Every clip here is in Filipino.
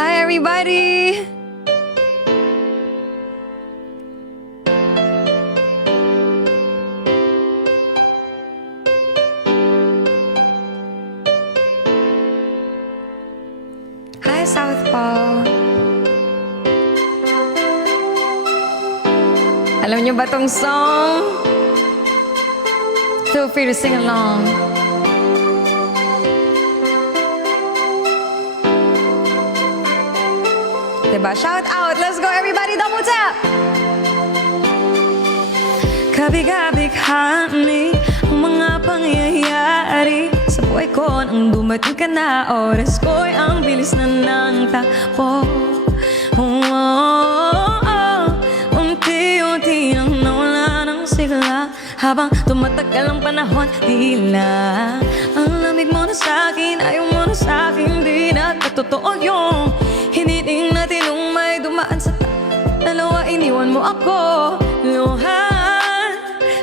Hi, everybody! Hi, Southpaw! Alam niyo ba tong song? Feel free to sing along. Diba? Shout out! Let's go, everybody! Double tap! Kabig-abig honey ang mga pangyayari sa buhay ko nang dumating ka na. Oras ko'y ang bilis na ng takbo. Unti-unti nang nawala ng sigla. Habang tumatagal ang panahon, tila ang lamig mo na sa'kin, ayaw mo na sa'kin. Di na katotoo yung hiniling natin nung may dumaan sa dalawa. Iniwan mo ako, luhan,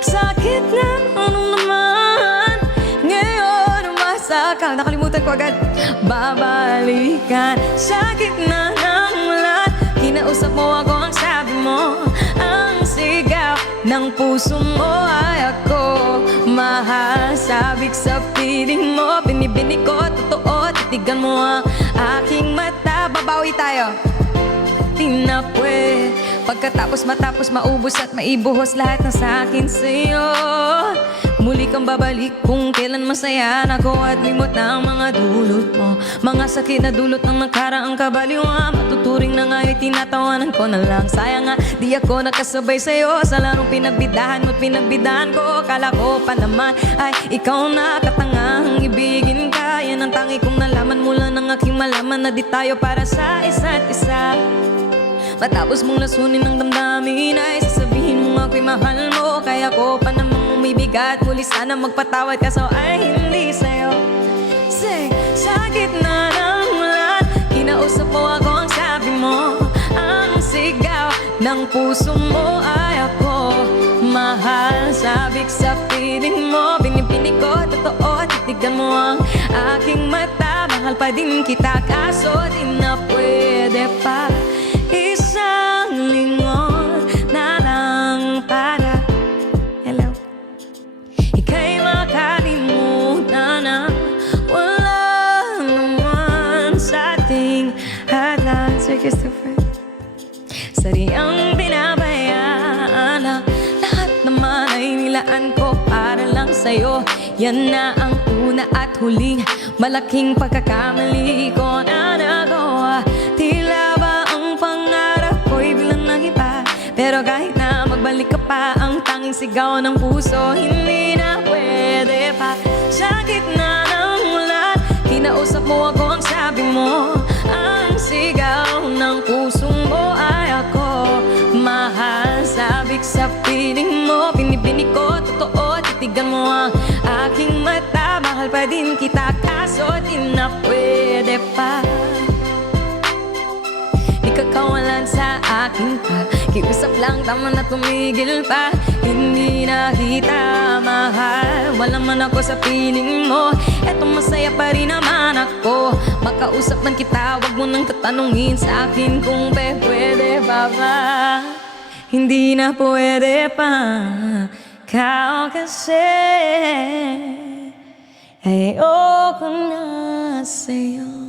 sakit na anong naman. Ngayon umasaka, nakalimutan ko agad. Babalikan, sakit na ng lahat. Kinausap mo ako, ang sabi mo, ang sigaw ng puso mo ay ako mahal. Sabik sa piling mo, binibini ko, totoo. Titigan mo ang aking mata. Babawi tayo. Di na pwede pagkatapos matapos maubos at maibuhos lahat ng sa'kin sa'yo. Muli kang babalik kung kailan masaya na ko at limot na ang mga dulot mo. Mga sakit na dulot ng nakaraang kabaliwan. Matuturing na ngayon, tinatawanan ko na lang. Sayang nga, di ako nakasabay sa'yo sa larong pinagbidahan mo't pinagbidahan ko. Kala ko pa naman ay ikaw na katangang ibigin ka. Yan ang tangi kong nalaman mula ng aking malaman na di tayo para sa isa't isa. Matapos mong lasunin ng damdamin ay sasabihin mo ako'y mahal mo. Kaya ko pa namang umibigat, muli sana magpatawad kaso ay hindi sa'yo. Say, sakit na ng lahat. Kinausap mo ako, ang sabi mo, ang sigaw ng puso mo ay ako mahal. Sabik sa piling mo, binibini ko, totoo. Titigan mo ang aking mata. Mahal pa din kita kaso di na pwede pa. Isang lingon na lang para ika'y makalimutan na wala naman sa ating hadlang. Sir Christopher, sariyang binabayaan na lahat naman ay nilaan ko para lang sa'yo. Yan na ang una at huling malaking pagkakamali ko na nagawa. Tila ba ang pangarap ko'y bilang ng iba? Pero kahit na magbalik ka pa, ang tanging sigaw ng puso hindi na pwede pa. Sakit na ng lahat. Kinausap mo ako, ang sabi mo, ang sigaw ng puso mo ay ako mahal. Sabik sa piling mo, binibini ko, totoo. Titigan mo ang aking mata. Mahal pa din kita kaso di na pwede pa. Ikakawalan sa akin pa. Kiusap lang, tama na tumigil pa. Hindi na kita mahal. Wala man ako sa piling mo. Eto masaya pa rin naman ako. Makausap man kita, wag mo nang tatanungin sa akin kung pwede pa ba. Hindi na pwede pa. Kau kasi ayoko na sa'yo.